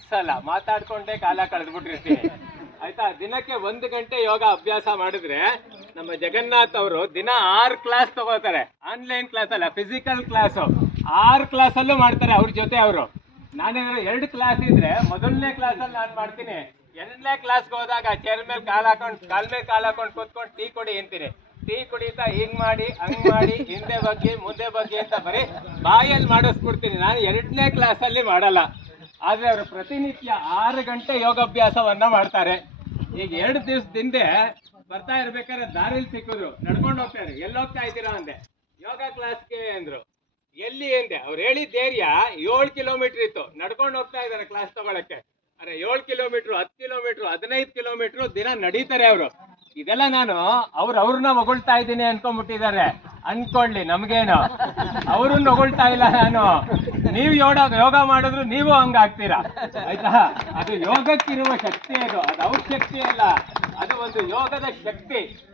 ಅನ್ಸಲ್ಲ ಮಾತಾಡ್ಕೊಂಡೇ ಕಾಲ ಕಳೆದ್ಬಿಟ್ಟಿರ್ತೀನಿ. ಆಯ್ತಾ? ದಿನಕ್ಕೆ ಒಂದು ಗಂಟೆ ಯೋಗ ಅಭ್ಯಾಸ ಮಾಡಿದ್ರೆ ನಮ್ಮ ಜಗನ್ನಾಥ್ ಅವರು ದಿನ ಆರು ಕ್ಲಾಸ್ ತಗೋತಾರೆ. ಆನ್ಲೈನ್ ಕ್ಲಾಸ್ ಅಲ್ಲ ಫಿಸಿಕಲ್ ಕ್ಲಾಸು ಆರು ಕ್ಲಾಸಲ್ಲೂ ಮಾಡ್ತಾರೆ ಅವ್ರ ಜೊತೆ ಅವರು. ನಾನೇನಾದ್ರು ಎರಡು ಕ್ಲಾಸ್ ಇದ್ರೆ ಮೊದಲನೇ ಕ್ಲಾಸಲ್ಲಿ ನಾನು ಮಾಡ್ತೀನಿ. ಎರಡನೇ ಕ್ಲಾಸ್ಗೆ ಹೋದಾಗ ಚೇರ್ ಮೇಲೆ ಕಾಲ್ ಹಾಕೊಂಡು, ಕಾಲ್ ಮೇಲೆ ಕಾಲ್ ಹಾಕೊಂಡು ಕೂತ್ಕೊಂಡು ಟೀ ಕೊಡಿ ಅಂತೀನಿ. ಟೀ ಕುಡಿತಾ ಹಿಂಗ್ ಮಾಡಿ, ಹಂಗ್ ಮಾಡಿ, ಹಿಂದೆ ಬಗ್ಗೆ, ಮುಂದೆ ಬಗ್ಗೆ ಅಂತ ಬರೀ ಬಾಯಲ್ಲಿ ಮಾಡಿಸ್ಬಿಡ್ತೀನಿ. ನಾನು ಎರಡನೇ ಕ್ಲಾಸಲ್ಲಿ ಮಾಡಲ್ಲ. ಆದ್ರೆ ಅವರು ಪ್ರತಿನಿತ್ಯ ಆರು ಗಂಟೆ ಯೋಗಾಭ್ಯಾಸವನ್ನ ಮಾಡ್ತಾರೆ. ಈಗ ಎರಡು ದಿವಸದಿಂದ ಬರ್ತಾ ಇರ್ಬೇಕಾದ್ರೆ ದಾರಿಲಿ ಸಿಕ್ಕಿದ್ರು. ನಡ್ಕೊಂಡು ಹೋಗ್ತಾರೆ ಎಲ್ಲಿ ಹೋಗ್ತಾ ಇದ್ದೀರಾ ಅಂದೆ. ಯೋಗ ಕ್ಲಾಸ್ಗೆ ಅಂದ್ರು. ಎಲ್ಲಿ ಎಂದೆ ಅವ್ರು ಹೇಳಿದ ಏರಿಯಾ ಏಳು ಕಿಲೋಮೀಟರ್ ಇತ್ತು. ನಡ್ಕೊಂಡು ಹೋಗ್ತಾ ಇದ್ದಾರೆ ಕ್ಲಾಸ್ ತಗೊಳಕ್ಕೆ. ಅರೆ ಏಳು ಕಿಲೋಮೀಟ್ರು, ಹತ್ತು ಕಿಲೋಮೀಟ್ರು, ಹದಿನೈದು ಕಿಲೋಮೀಟ್ರು ದಿನ ನಡೀತಾರೆ ಅವರು. ಇದೆಲ್ಲ ನಾನು ಅವ್ರು ಅವ್ರನ್ನ ಹೊಗಳ್ತಾ ಇದ್ದೀನಿ ಅನ್ಕೊಂಡ್ಬಿಟ್ಟಿದ್ದಾರೆ. ಅನ್ಕೊಳ್ಳಿ, ನಮ್ಗೇನು. ಅವರು ಹೊಗಳ್ತಾ ಇಲ್ಲ ನಾನು. ನೀವು ಯೋಗ ಯೋಗ ಮಾಡಿದ್ರು ನೀವು ಹಂಗಾಗ್ತೀರಾ? ಆಯ್ತಾ? ಅದು ಯೋಗಕ್ಕಿರುವ ಶಕ್ತಿ ಅದು. ಅದು ಅವ್ರ ಶಕ್ತಿ ಅಲ್ಲ. ಅದು ಒಂದು ಯೋಗದ ಶಕ್ತಿ.